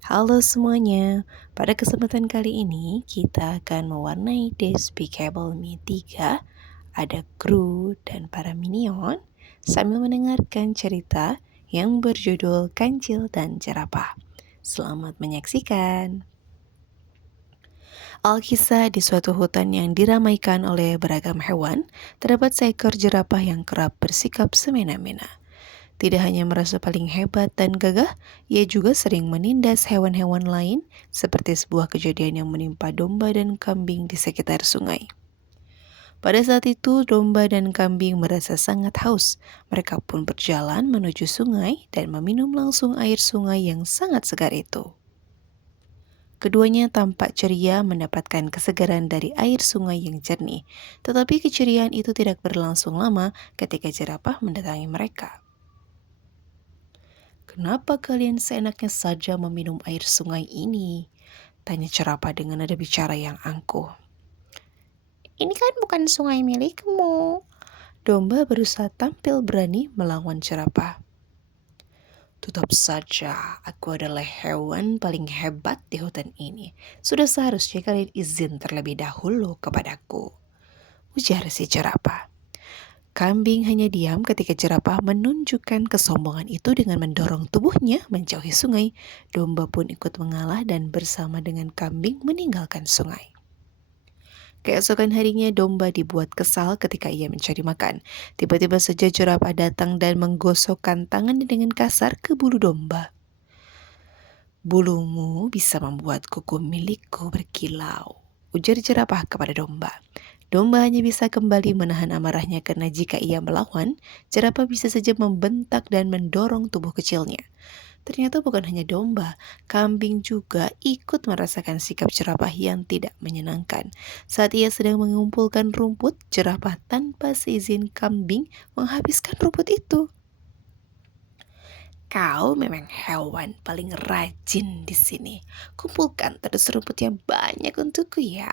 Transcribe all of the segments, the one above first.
Halo semuanya, pada kesempatan kali ini kita akan mewarnai Despicable Me 3, ada Gru dan para minion, sambil mendengarkan cerita yang berjudul Kancil dan Jerapah. Selamat menyaksikan. Alkisah di suatu hutan yang diramaikan oleh beragam hewan, terdapat seekor jerapah yang kerap bersikap semena-mena. Tidak hanya merasa paling hebat dan gagah, ia juga sering menindas hewan-hewan lain seperti sebuah kejadian yang menimpa domba dan kambing di sekitar sungai. Pada saat itu, domba dan kambing merasa sangat haus. Mereka pun berjalan menuju sungai dan meminum langsung air sungai yang sangat segar itu. Keduanya tampak ceria mendapatkan kesegaran dari air sungai yang jernih, tetapi keceriaan itu tidak berlangsung lama ketika jerapah mendatangi mereka. "Kenapa kalian seenaknya saja meminum air sungai ini?" tanya jerapah dengan nada bicara yang angkuh. Ini kan bukan sungai milikmu. Domba berusaha tampil berani melawan jerapah. "Tetap saja, aku adalah hewan paling hebat di hutan ini. Sudah seharusnya kalian izin terlebih dahulu kepadaku," ujar si jerapah. Kambing hanya diam ketika jerapah menunjukkan kesombongan itu dengan mendorong tubuhnya menjauhi sungai. Domba pun ikut mengalah dan bersama dengan kambing meninggalkan sungai. Keesokan harinya domba dibuat kesal ketika ia mencari makan. Tiba-tiba saja jerapah datang dan menggosokkan tangannya dengan kasar ke bulu domba. "Bulumu bisa membuat kuku milikku berkilau," ujar jerapah kepada domba. Domba hanya bisa kembali menahan amarahnya karena jika ia melawan, jerapah bisa saja membentak dan mendorong tubuh kecilnya. Ternyata bukan hanya domba, kambing juga ikut merasakan sikap jerapah yang tidak menyenangkan. Saat ia sedang mengumpulkan rumput, jerapah tanpa seizin kambing menghabiskan rumput itu. "Kau memang hewan paling rajin di sini. Kumpulkan terus rumput yang banyak untukku ya,"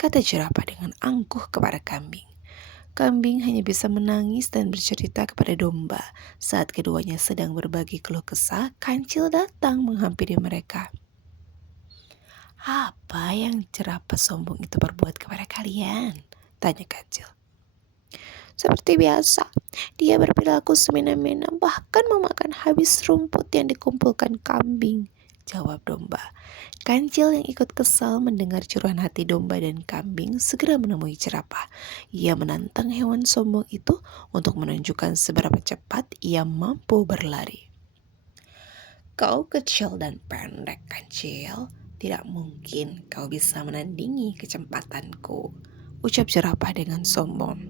kata jerapah dengan angkuh kepada kambing. Kambing hanya bisa menangis dan bercerita kepada domba. Saat keduanya sedang berbagi keluh kesah, kancil datang menghampiri mereka. "Apa yang jerapah sombong itu berbuat kepada kalian?" tanya kancil. Seperti biasa, dia berperilaku semena-mena bahkan memakan habis rumput yang dikumpulkan kambing, jawab domba. Kancil yang ikut kesal mendengar curahan hati domba dan kambing segera menemui jerapah. Ia menantang hewan sombong itu untuk menunjukkan seberapa cepat ia mampu berlari. "Kau kecil dan pendek, Kancil. Tidak mungkin kau bisa menandingi kecepatanku," ucap jerapah dengan sombong.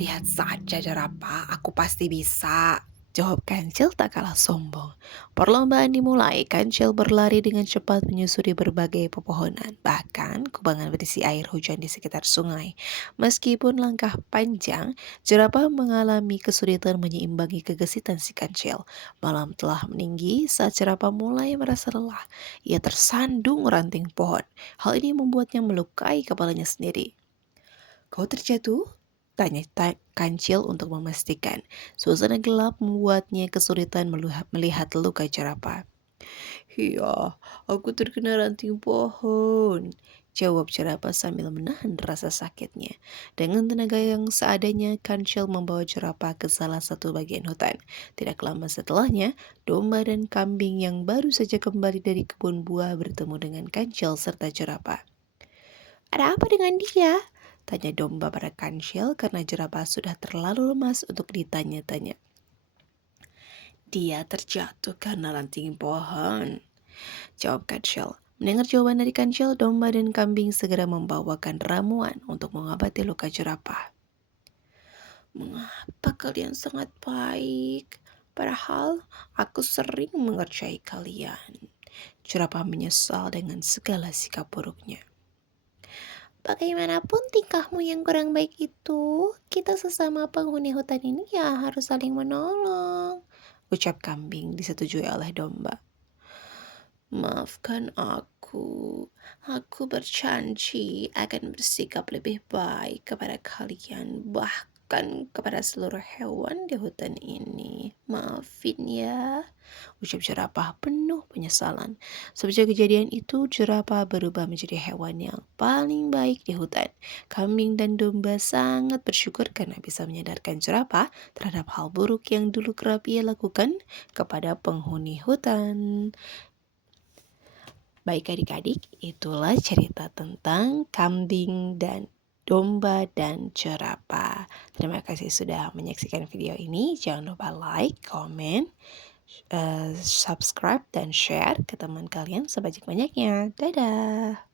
"Lihat saja jerapah, aku pasti bisa," jawab Kancil tak kalah sombong. Perlombaan dimulai, Kancil berlari dengan cepat menyusuri berbagai pepohonan. Bahkan kubangan berisi air hujan di sekitar sungai. Meskipun langkah panjang, jerapah mengalami kesulitan menyeimbangi kegesitan si Kancil. Malam telah meninggi saat jerapah mulai merasa lelah. Ia tersandung ranting pohon. Hal ini membuatnya melukai kepalanya sendiri. "Kau terjatuh?" tanya Kancil untuk memastikan. Suasana gelap membuatnya kesulitan melihat luka jerapah. "Iya, aku terkena ranting pohon," jawab jerapah sambil menahan rasa sakitnya. Dengan tenaga yang seadanya, Kancil membawa jerapah ke salah satu bagian hutan. Tidak lama setelahnya, domba dan kambing yang baru saja kembali dari kebun buah bertemu dengan Kancil serta jerapah. ada apa dengan dia? Tanya domba pada Kancil karena jerapah sudah terlalu lemas untuk ditanya-tanya. "Dia terjatuh karena ranting pohon," jawab Kancil. Mendengar jawaban dari Kancil, domba dan kambing segera membawakan ramuan untuk mengobati luka jerapah. "Mengapa kalian sangat baik? Padahal aku sering mengerjai kalian." Jerapah menyesal dengan segala sikap buruknya. Bagaimanapun tingkahmu yang kurang baik itu, kita sesama penghuni hutan ini ya harus saling menolong. Ucap kambing disetujui oleh domba. "Maafkan aku berjanji akan bersikap lebih baik kepada kalian. lakukan kepada seluruh hewan di hutan ini. Maafin ya, ucap jerapah penuh penyesalan. Sejak kejadian itu, jerapah berubah menjadi hewan yang paling baik di hutan. Kambing dan domba sangat bersyukur karena bisa menyadarkan jerapah terhadap hal buruk yang dulu kerap ia lakukan kepada penghuni hutan. Baik adik-adik, itulah cerita tentang kambing dan domba dan jerapah. Terima kasih sudah menyaksikan video ini. Jangan lupa like, comment, subscribe, dan share ke teman kalian sebanyak-banyaknya. Dadah!